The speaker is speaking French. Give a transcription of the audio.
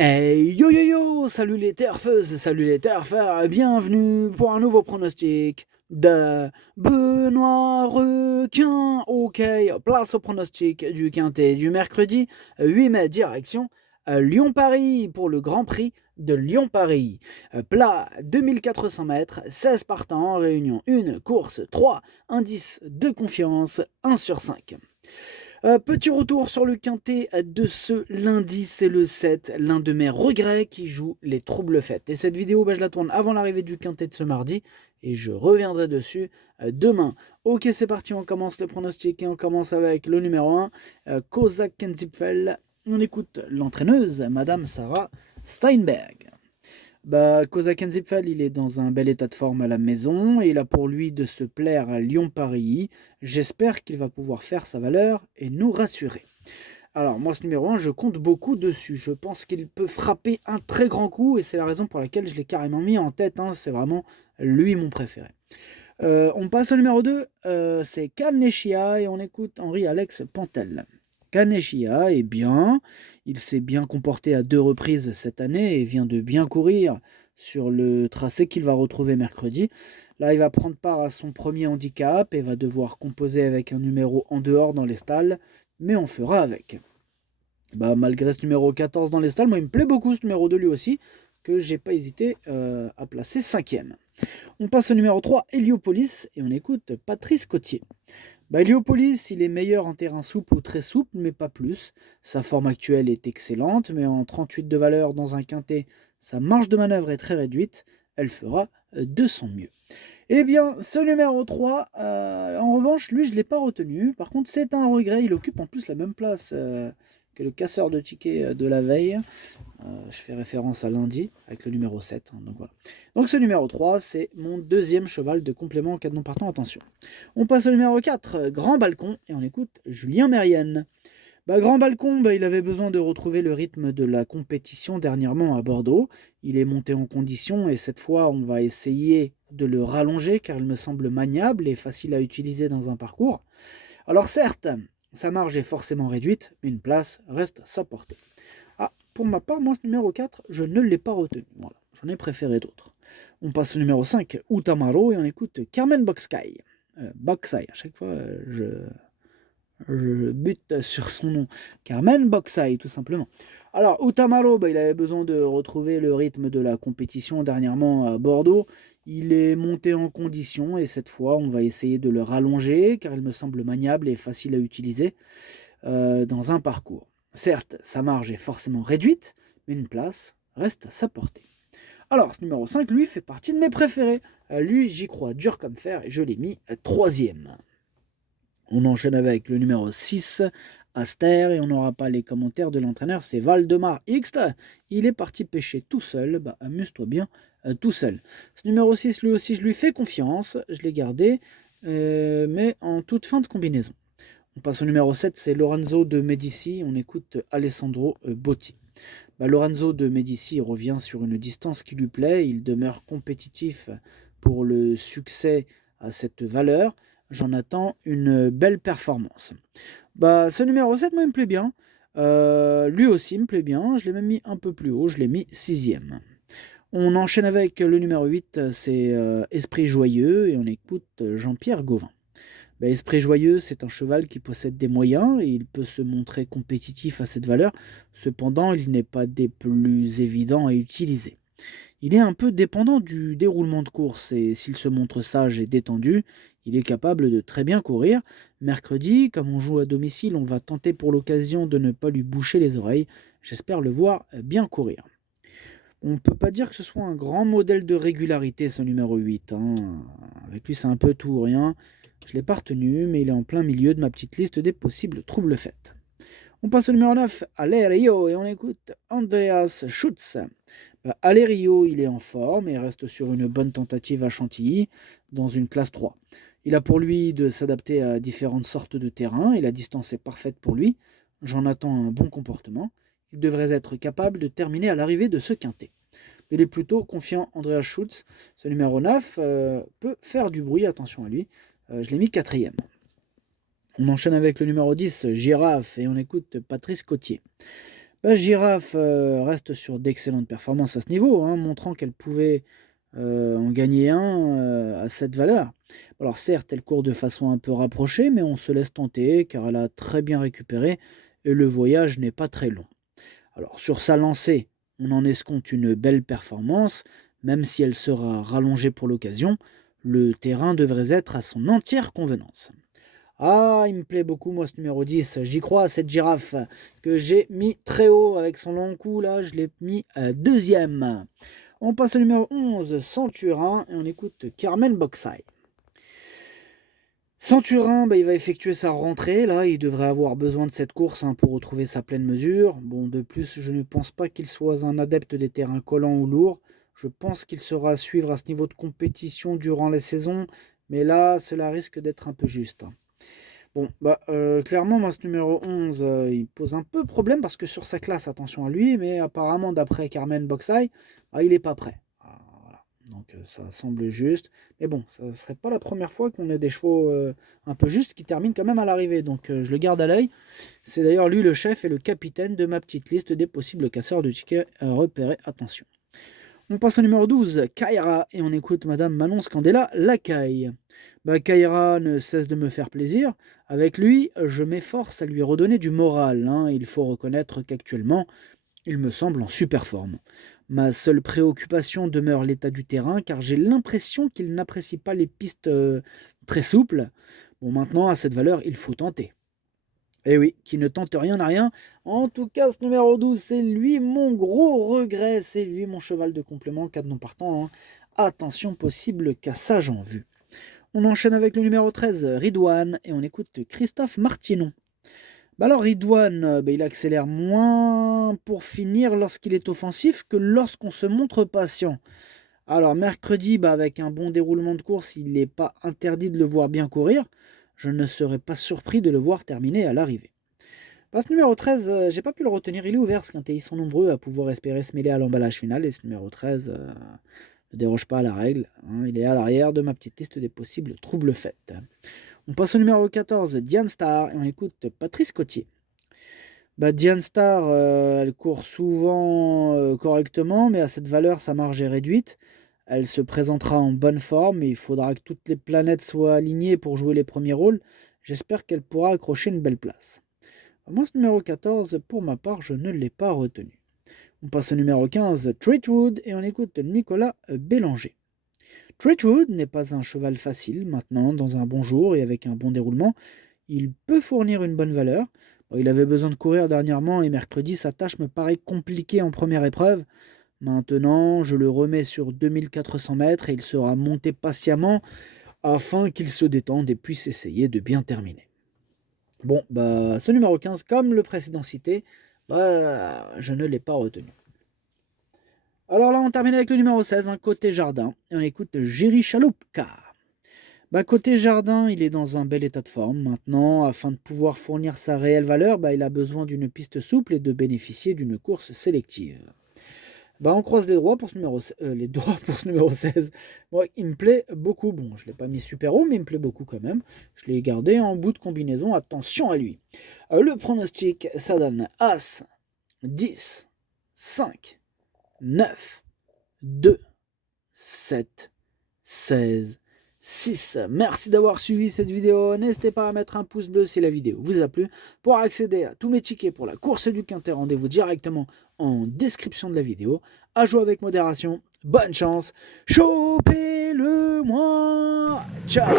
Hey yo yo yo, salut les turfeuses, salut les turfeurs, bienvenue pour un nouveau pronostic de Benoît Requin. Ok, place au pronostic du quintet du mercredi 8 mai, direction Lyon-Paris pour le Grand Prix de Lyon-Paris. Plat 2400 mètres, 16 partants, réunion 1, course 3, indice de confiance 1 sur 5. Petit retour sur le quintet de ce lundi, c'est le 7, l'un de mes regrets qui joue les troubles fêtes. Et cette vidéo, je la tourne avant l'arrivée du quintet de ce mardi et je reviendrai dessus demain. Ok, c'est parti, on commence le pronostic et on commence avec le numéro 1, Kozak Kenzipfel. On écoute l'entraîneuse, Madame Sarah Steinberg. Kozak Zipfel, il est dans un bel état de forme à la maison et il a pour lui de se plaire à Lyon-Paris. J'espère qu'il va pouvoir faire sa valeur et nous rassurer. Alors moi ce numéro 1, je compte beaucoup dessus. Je pense qu'il peut frapper un très grand coup et c'est la raison pour laquelle je l'ai carrément mis en tête. C'est vraiment lui mon préféré. On passe au numéro 2, c'est Kaneshia et on écoute Henri-Alex Pantel. Kaneshia est bien, il s'est bien comporté à 2 reprises cette année et vient de bien courir sur le tracé qu'il va retrouver mercredi. Là, il va prendre part à son premier handicap et va devoir composer avec un numéro en dehors dans les stalles, mais on fera avec. Malgré ce numéro 14 dans les stalles, moi il me plaît beaucoup ce numéro 2 lui aussi, que j'ai pas hésité à placer 5e. On passe au numéro 3, Héliopolis, et on écoute Patrice Cotier. Héliopolis, il est meilleur en terrain souple ou très souple, mais pas plus. Sa forme actuelle est excellente, mais en 38 de valeur dans un quintet, sa marge de manœuvre est très réduite. Elle fera de son mieux. Eh bien, ce numéro 3, en revanche, lui, je ne l'ai pas retenu. Par contre, c'est un regret. Il occupe en plus la même place que le casseur de tickets de la veille. Je fais référence à lundi avec le numéro 7. Donc voilà. Donc ce numéro 3, c'est mon deuxième cheval de complément en cas de non partant. Attention. On passe au numéro 4, Grand Balcon, et on écoute Julien Mérienne. Grand Balcon, il avait besoin de retrouver le rythme de la compétition dernièrement à Bordeaux. Il est monté en condition et cette fois, on va essayer de le rallonger car il me semble maniable et facile à utiliser dans un parcours. Alors certes, sa marge est forcément réduite, mais une place reste à sa portée. Pour ma part, moi, ce numéro 4, je ne l'ai pas retenu. Voilà, j'en ai préféré d'autres. On passe au numéro 5, Utamaro, et on écoute Carmen Boxkai. Boxai, à chaque fois, je bute sur son nom. Carmen Boxai, tout simplement. Alors, Utamaro, il avait besoin de retrouver le rythme de la compétition dernièrement à Bordeaux. Il est monté en condition et cette fois, on va essayer de le rallonger car il me semble maniable et facile à utiliser dans un parcours. Certes, sa marge est forcément réduite, mais une place reste à sa portée. Alors, ce numéro 5, lui, fait partie de mes préférés. Lui, j'y crois dur comme fer et je l'ai mis 3e. On enchaîne avec le numéro 6, Aster, et on n'aura pas les commentaires de l'entraîneur, c'est Valdemar X. Il est parti pêcher tout seul, amuse-toi bien tout seul. Ce numéro 6, lui aussi, je lui fais confiance, je l'ai gardé, mais en toute fin de combinaison. On passe au numéro 7, c'est Lorenzo de Medici, on écoute Alessandro Botti. Lorenzo de Medici revient sur une distance qui lui plaît, il demeure compétitif pour le succès à cette valeur. J'en attends une belle performance. Ce numéro 7, moi, il me plaît bien. Lui aussi me plaît bien. Je l'ai même mis un peu plus haut. Je l'ai mis 6e. On enchaîne avec le numéro 8, c'est Esprit Joyeux. Et on écoute Jean-Pierre Gauvin. Esprit Joyeux, c'est un cheval qui possède des moyens et il peut se montrer compétitif à cette valeur. Cependant, il n'est pas des plus évidents à utiliser. Il est un peu dépendant du déroulement de course et s'il se montre sage et détendu, il est capable de très bien courir. Mercredi, comme on joue à domicile, on va tenter pour l'occasion de ne pas lui boucher les oreilles. J'espère le voir bien courir. On ne peut pas dire que ce soit un grand modèle de régularité, ce numéro 8. Avec lui, c'est un peu tout ou rien. Je ne l'ai pas retenu, mais il est en plein milieu de ma petite liste des possibles troubles faits. On passe au numéro 9, Alerio, et on écoute Andreas Schutz. Alerio, il est en forme et reste sur une bonne tentative à Chantilly, dans une classe 3. Il a pour lui de s'adapter à différentes sortes de terrains et la distance est parfaite pour lui. J'en attends un bon comportement. Il devrait être capable de terminer à l'arrivée de ce quintet. Il est plutôt confiant, Andreas Schutz. Ce numéro 9 peut faire du bruit, attention à lui. Je l'ai mis 4e. On enchaîne avec le numéro 10, Girafe, et on écoute Patrice Cotier. Girafe reste sur d'excellentes performances à ce niveau, hein, montrant qu'elle pouvait en gagner un à cette valeur. Alors certes, elle court de façon un peu rapprochée, mais on se laisse tenter car elle a très bien récupéré et le voyage n'est pas très long. Alors sur sa lancée, on en escompte une belle performance, même si elle sera rallongée pour l'occasion, le terrain devrait être à son entière convenance. Ah, il me plaît beaucoup, moi, ce numéro 10. J'y crois, cette girafe que j'ai mis très haut avec son long cou, là, je l'ai mis deuxième. On passe au numéro 11, Centurin, et on écoute Carmen Boxai. Centurin, il va effectuer sa rentrée, là, il devrait avoir besoin de cette course hein, pour retrouver sa pleine mesure. Bon, de plus, je ne pense pas qu'il soit un adepte des terrains collants ou lourds. Je pense qu'il sera à suivre à ce niveau de compétition durant les saisons, mais là, cela risque d'être un peu juste. Bon, clairement, moi, ce numéro 11, il pose un peu problème parce que sur sa classe, attention à lui, mais apparemment, d'après Carmen Boxai, il n'est pas prêt. Voilà. Donc, ça semble juste. Mais bon, ça ne serait pas la première fois qu'on a des chevaux un peu justes qui terminent quand même à l'arrivée. Donc, je le garde à l'œil. C'est d'ailleurs lui le chef et le capitaine de ma petite liste des possibles casseurs de tickets à repérer. Attention. On passe au numéro 12, Kaira, et on écoute Madame Manon Scandella, Lacaille. Kaira ne cesse de me faire plaisir. Avec lui, je m'efforce à lui redonner du moral. Hein. Il faut reconnaître qu'actuellement, il me semble en super forme. Ma seule préoccupation demeure l'état du terrain, car j'ai l'impression qu'il n'apprécie pas les pistes très souples. Bon, maintenant, à cette valeur, il faut tenter. Eh oui, qui ne tente rien n'a rien. En tout cas, ce numéro 12, c'est lui mon gros regret. C'est lui mon cheval de complément, 4 non partants. Hein. Attention, possible cassage en vue. On enchaîne avec le numéro 13, Ridwan, et on écoute Christophe Martinon. Alors Ridwan, il accélère moins pour finir lorsqu'il est offensif que lorsqu'on se montre patient. Alors mercredi, avec un bon déroulement de course, il n'est pas interdit de le voir bien courir. Je ne serais pas surpris de le voir terminer à l'arrivée. Ce numéro 13, j'ai pas pu le retenir, il est ouvert, parce qu'ils sont nombreux à pouvoir espérer se mêler à l'emballage final, et ce numéro 13 ne déroge pas à la règle, hein, il est à l'arrière de ma petite liste des possibles troubles faits. On passe au numéro 14, Diane Star, et on écoute Patrice Cotier. Diane Star, elle court souvent correctement, mais à cette valeur, sa marge est réduite. Elle se présentera en bonne forme, et il faudra que toutes les planètes soient alignées pour jouer les premiers rôles. J'espère qu'elle pourra accrocher une belle place. Moi, ce numéro 14, pour ma part, je ne l'ai pas retenu. On passe au numéro 15, Treatwood, et on écoute Nicolas Bélanger. Treatwood n'est pas un cheval facile, maintenant, dans un bon jour et avec un bon déroulement. Il peut fournir une bonne valeur. Il avait besoin de courir dernièrement et mercredi, sa tâche me paraît compliquée en première épreuve. Maintenant, je le remets sur 2400 mètres et il sera monté patiemment afin qu'il se détende et puisse essayer de bien terminer. Bon, ce numéro 15, comme le précédent cité, je ne l'ai pas retenu. Alors là, on termine avec le numéro 16, côté jardin, et on écoute Jiri Chaloupka. Côté jardin, il est dans un bel état de forme. Maintenant, afin de pouvoir fournir sa réelle valeur, il a besoin d'une piste souple et de bénéficier d'une course sélective. On croise les doigts pour ce numéro, pour ce numéro 16. Moi, il me plaît beaucoup. Bon, je ne l'ai pas mis super haut, mais il me plaît beaucoup quand même. Je l'ai gardé en bout de combinaison. Attention à lui. Le pronostic, ça donne As, 10, 5, 9, 2, 7, 16, 6. Merci d'avoir suivi cette vidéo. N'hésitez pas à mettre un pouce bleu si la vidéo vous a plu. Pour accéder à tous mes tickets pour la course du Quintet, rendez-vous directement en description de la vidéo. À jouer avec modération. Bonne chance. Chopez-le-moi. Ciao.